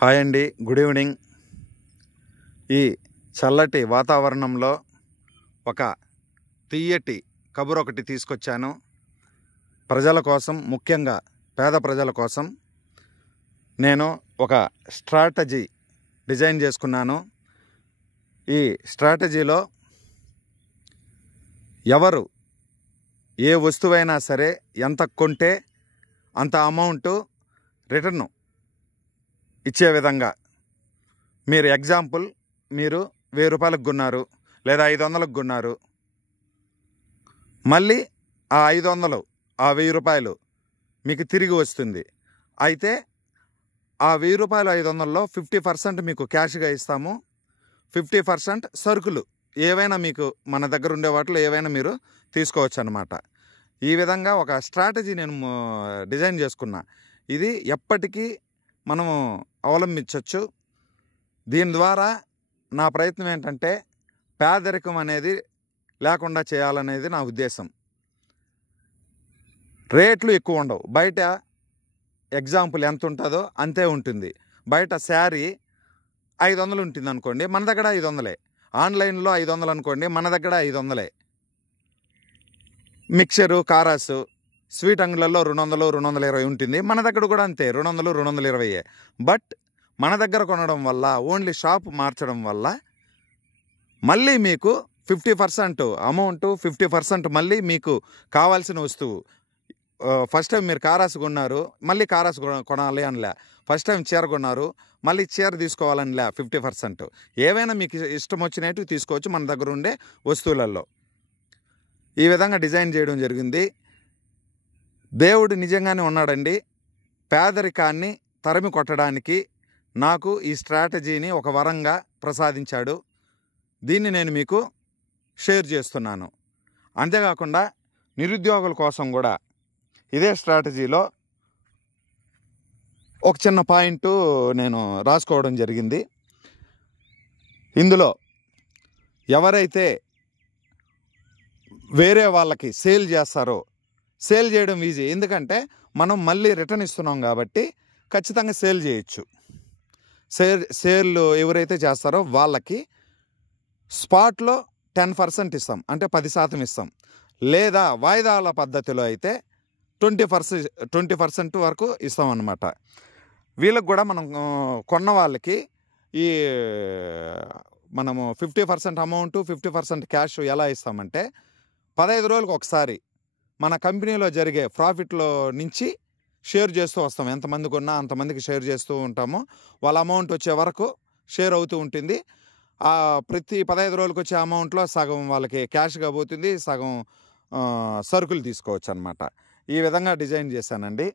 Hi అండి, good evening. ఈ చల్లటి వాతావరణంలో ఒక తీయటి కబురు ఒకటి తీసుకొచ్చాను. ప్రజల కోసం, ముఖ్యంగా పేద ప్రజల కోసం నేను ఒక స్ట్రాటజీ డిజైన్ చేసుకున్నాను. ఈ స్ట్రాటజీలో ఎవరు ఏ వస్తువైనా సరే ఎంత కొంటే అంత అమౌంట్ రిటర్ను ఇచ్చే విధంగా, మీరు ఎగ్జాంపుల్ మీరు 1000 రూపాయలకు కొన్నారు లేదా 500కు కొన్నారు, మళ్ళీ ఆ 500 ఆ 1000 రూపాయలు మీకు తిరిగి వస్తుంది. అయితే ఆ 1000 రూపాయలు 500లో 50% మీకు క్యాష్గా ఇస్తాము, 50% సరుకులు ఏవైనా మీకు మన దగ్గర ఉండే వాటిలో ఏవైనా మీరు తీసుకోవచ్చు అన్నమాట. ఈ విధంగా ఒక స్ట్రాటజీ నేను డిజైన్ చేసుకున్నా. ఇది ఎప్పటికీ మనము అవలంబించవచ్చు. దీని ద్వారా నా ప్రయత్నం ఏంటంటే పేదరికం అనేది లేకుండా చేయాలనేది నా ఉద్దేశం. రేట్లు ఎక్కువ ఉండవు. బయట ఎగ్జాంపుల్ ఎంత ఉంటుందో అంతే ఉంటుంది. బయట శారీ 500 ఉంటుంది అనుకోండి, మన దగ్గర 500. ఆన్లైన్లో 500 అనుకోండి, మన దగ్గర 500. మిక్చరు, కారాసు, స్వీట్ అంగళ్ళల్లో 200, 220 ఉంటుంది, మన దగ్గర కూడా అంతే 200, 220. బట్ మన దగ్గర కొనడం వల్ల, ఓన్లీ షాప్ మార్చడం వల్ల మళ్ళీ మీకు 50% అమౌంట్, 50% మళ్ళీ మీకు కావాల్సిన వస్తువు. ఫస్ట్ టైం మీరు కారాసు కొన్నారు, మళ్ళీ కారాసు కొనాలి అనిలే. ఫస్ట్ టైం చీర కొన్నారు, మళ్ళీ చీర తీసుకోవాలనిలే. 50% ఏవైనా మీకు ఇష్టం వచ్చినట్టు తీసుకోవచ్చు మన దగ్గర ఉండే వస్తువులలో. ఈ విధంగా డిజైన్ చేయడం జరిగింది. దేవుడు నిజంగానే ఉన్నాడండి. పేదరికాన్ని తరిమి కొట్టడానికి నాకు ఈ స్ట్రాటజీని ఒక వరంగా ప్రసాదించాడు. దీన్ని నేను మీకు షేర్ చేస్తున్నాను. అంతేకాకుండా నిరుద్యోగుల కోసం కూడా ఇదే స్ట్రాటజీలో ఒక చిన్న పాయింట్ నేను రాసుకోవడం జరిగింది. ఇందులో ఎవరైతే వేరే వాళ్ళకి సేల్ చేస్తారో, సేల్ చేయడం ఈజీ, ఎందుకంటే మనం మళ్ళీ రిటర్న్ ఇస్తున్నాం కాబట్టి ఖచ్చితంగా సేల్ చేయొచ్చు. సేల్ ఎవరైతే చేస్తారో వాళ్ళకి స్పాట్లో 10% ఇస్తాం, అంటే 10% ఇస్తాం. లేదా వాయిదాల పద్ధతిలో అయితే 20% వరకు ఇస్తాం అన్నమాట. వీళ్ళకి కూడా మనం కొన్న వాళ్ళకి ఈ మనము 50% అమౌంట్, 50% క్యాష్ ఎలా ఇస్తామంటే 15 రోజులకు ఒకసారి మన కంపెనీలో జరిగే ప్రాఫిట్లో నుంచి షేర్ చేస్తూ వస్తాం. ఎంతమంది కొన్నా అంతమందికి షేర్ చేస్తూ ఉంటాము. వాళ్ళ అమౌంట్ వచ్చే వరకు షేర్ అవుతూ ఉంటుంది. ప్రతి 15 రోజులకు వచ్చే అమౌంట్లో సగం వాళ్ళకి క్యాష్గా పోతుంది, సగం సరుకులు తీసుకోవచ్చు అన్నమాట. ఈ విధంగా డిజైన్ చేశానండి.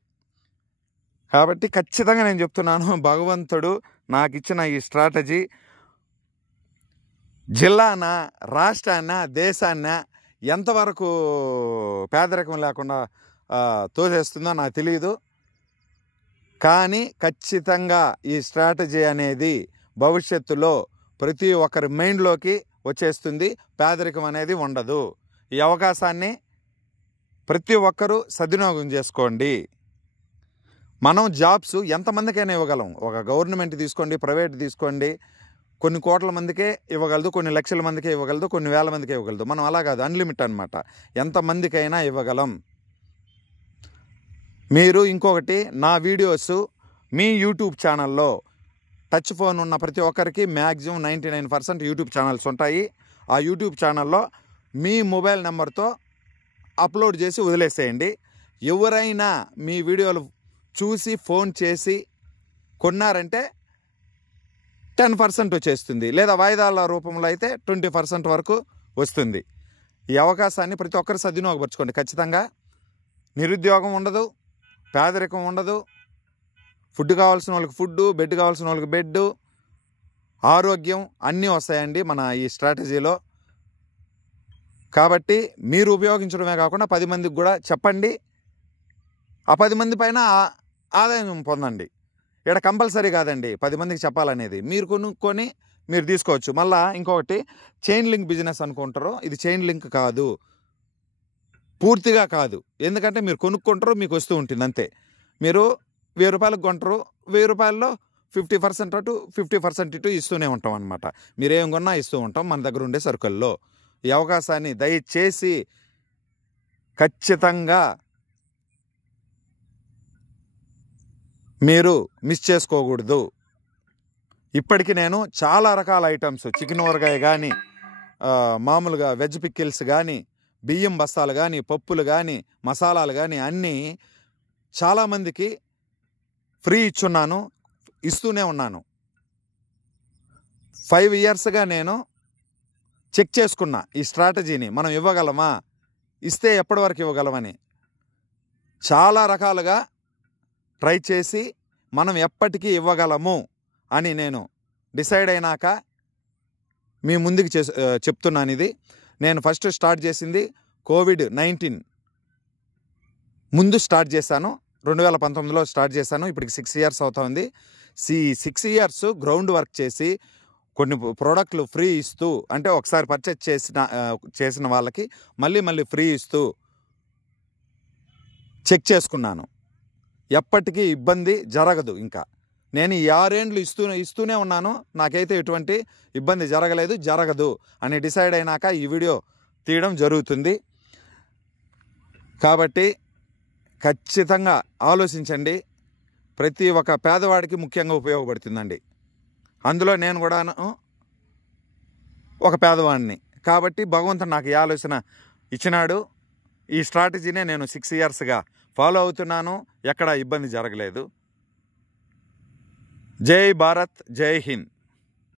కాబట్టి ఖచ్చితంగా నేను చెప్తున్నాను, భగవంతుడు నాకు ఇచ్చిన ఈ స్ట్రాటజీ జిల్లాన, రాష్ట్రాన్న, దేశాన్న ఎంతవరకు పేదరికం లేకుండా తోసేస్తుందో నాకు తెలియదు. కానీ ఖచ్చితంగా ఈ స్ట్రాటజీ అనేది భవిష్యత్తులో ప్రతి ఒక్కరి మైండ్లోకి వచ్చేస్తుంది. పేదరికం అనేది ఉండదు. ఈ అవకాశాన్ని ప్రతి ఒక్కరూ సద్వినియోగం చేసుకోండి. మనం జాబ్స్ ఎంతమందికైనా ఇవ్వగలం. ఒక గవర్నమెంట్ తీసుకోండి, ప్రైవేట్ తీసుకోండి, కొన్ని కోట్ల మందికే ఇవ్వగలదు, కొన్ని లక్షల మందికే ఇవ్వగలదు, కొన్ని వేల మందికే ఇవ్వగలదు. మనం అలా కాదు, అన్లిమిట్ అనమాట, ఎంతమందికైనా ఇవ్వగలం. మీరు ఇంకొకటి, నా వీడియోస్ మీ యూట్యూబ్ ఛానల్లో, టచ్ ఫోన్ ఉన్న ప్రతి ఒక్కరికి మ్యాక్సిమం 99% యూట్యూబ్ ఛానల్స్ ఉంటాయి. ఆ యూట్యూబ్ ఛానల్లో మీ మొబైల్ నెంబర్తో అప్లోడ్ చేసి వదిలేసేయండి. ఎవరైనా మీ వీడియోలు చూసి ఫోన్ చేసి కొన్నారంటే 10% వచ్చేస్తుంది, లేదా వాయిదాల రూపంలో అయితే 20% వరకు వస్తుంది. ఈ అవకాశాన్ని ప్రతి ఒక్కరు సద్వినియోగపరచుకోండి. ఖచ్చితంగా నిరుద్యోగం ఉండదు, పేదరికం ఉండదు. ఫుడ్ కావాల్సిన వాళ్ళకి ఫుడ్, బెడ్ కావాల్సిన వాళ్ళకి బెడ్, ఆరోగ్యం అన్నీ వస్తాయండి మన ఈ స్ట్రాటజీలో. కాబట్టి మీరు ఉపయోగించడమే కాకుండా 10 మందికి కూడా చెప్పండి. ఆ 10 మంది పైన ఆదాయం పొందండి. ఇక్కడ కంపల్సరీ కాదండి 10 మందికి చెప్పాలనేది, మీరు కొనుక్కొని మీరు తీసుకోవచ్చు. మళ్ళీ ఇంకొకటి, చైన్ లింక్ బిజినెస్ అనుకుంటారు. ఇది చైన్ లింక్ కాదు, పూర్తిగా కాదు. ఎందుకంటే మీరు కొనుక్కుంటారు, మీకు వస్తూ ఉంటుంది అంతే. మీరు 1000 రూపాయలకు కొంటారు, 1000 రూపాయల్లో 50% అటు 50% ఇటు ఇస్తూనే ఉంటాం అనమాట. మీరేం కొన్నా ఇస్తూ ఉంటాం మన దగ్గర ఉండే సరుకుల్లో. ఈ అవకాశాన్ని దయచేసి ఖచ్చితంగా మీరు మిస్ చేసుకోకూడదు. ఇప్పటికి నేను చాలా రకాల ఐటమ్స్, చికెన్ ఊరగాయ కానీ, మామూలుగా వెజ్ పిక్కిల్స్ కానీ, బియ్యం బస్తాలు కానీ, పప్పులు కానీ, మసాలాలు కానీ అన్నీ చాలామందికి ఫ్రీ ఇచ్చున్నాను, ఇస్తూనే ఉన్నాను. 5 ఇయర్స్గా నేను చెక్ చేసుకున్నా ఈ స్ట్రాటజీని. మనం ఇవ్వగలమా, ఇస్తే ఎప్పటి వరకు ఇవ్వగలమని. చాలా రకాలుగా ట్రై చేసి మనం ఎప్పటికీ ఇవ్వగలము అని నేను డిసైడ్ అయినాక మీ ముందుకు చెప్తున్నాను. ఇది నేను ఫస్ట్ స్టార్ట్ చేసింది కోవిడ్-19 ముందు స్టార్ట్ చేశాను. 2019లో స్టార్ట్ చేశాను. ఇప్పటికి 6 ఇయర్స్ అవుతుంది. 6 ఇయర్స్ గ్రౌండ్ వర్క్ చేసి కొన్ని ప్రోడక్ట్లు ఫ్రీ ఇస్తూ, అంటే ఒకసారి పర్చేజ్ చేసిన వాళ్ళకి మళ్ళీ ఫ్రీ ఇస్తూ చెక్ చేసుకున్నాను. ఎప్పటికీ ఇబ్బంది జరగదు. ఇంకా నేను ఈ 6 ఏండ్లు ఇస్తూనే ఉన్నాను. నాకైతే ఎటువంటి ఇబ్బంది జరగదు అని డిసైడ్ అయినాక ఈ వీడియో తీయడం జరుగుతుంది. కాబట్టి ఖచ్చితంగా ఆలోచించండి. ప్రతి ఒక్క పేదవాడికి ముఖ్యంగా ఉపయోగపడుతుందండి. అందులో నేను కూడా ఒక పేదవాడిని. కాబట్టి భగవంతుడు నాకు ఈ ఆలోచన ఇచ్చినాడు. ఈ స్ట్రాటజీనే నేను 6 ఇయర్స్గా ఫాలో అవుతున్నాను. ఎక్కడ ఇబ్బంది జరగలేదు. జై భారత్, జై హింద్.